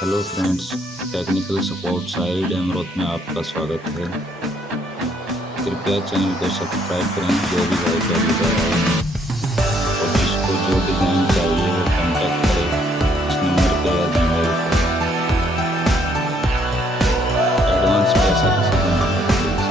Hello friends, technical support side अमरोत में आपका स्वागत है। कृपया चैनल को सब्सक्राइब करें। जो भी भाई पहली बार आए हैं और जिसको जो डिज़ाइन चाहिए वो कांटेक्ट करें इस नंबर पे या जीमेल पे। एडवांस पैसा किसी को ना दे प्लीज़।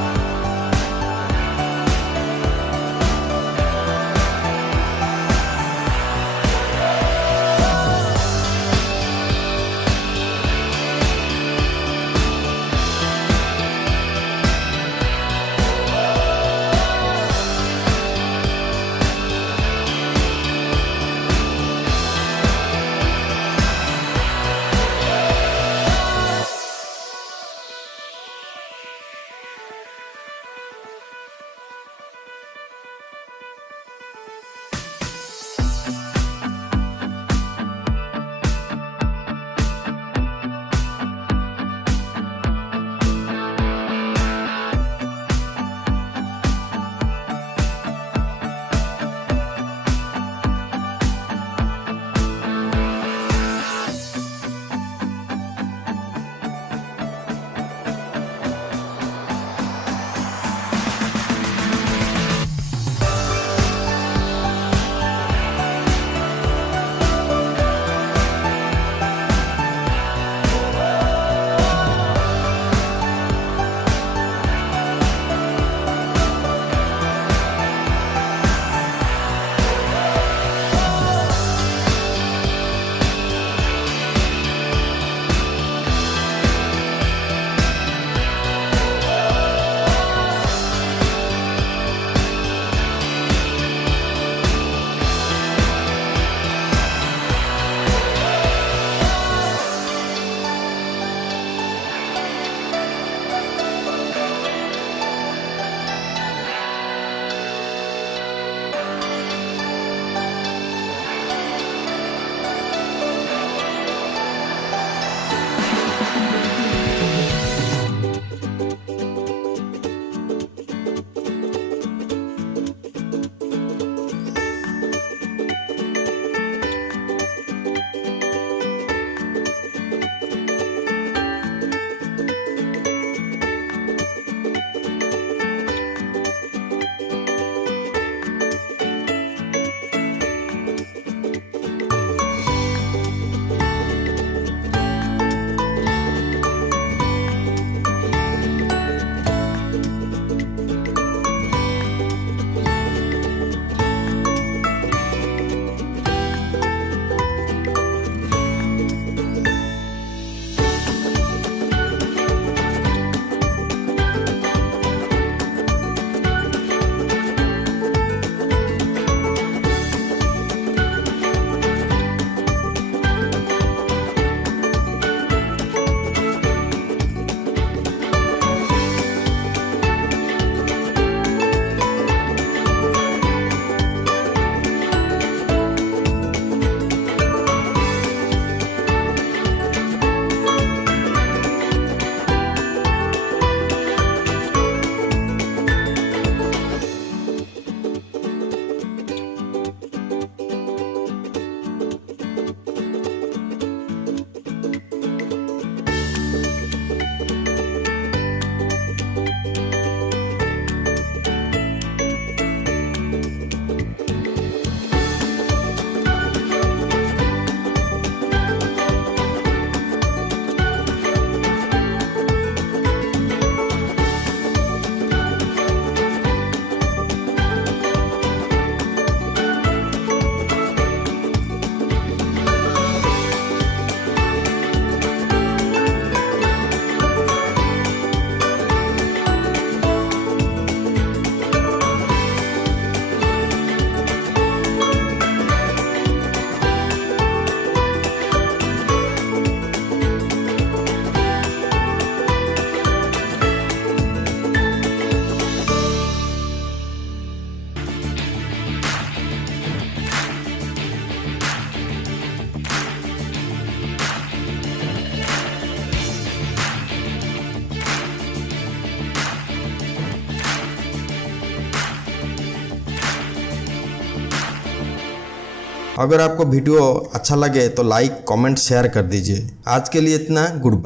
अगर आपको वीडियो अच्छा लगे तो लाइक कमेंट शेयर कर दीजिए। आज के लिए इतना, गुड बाय।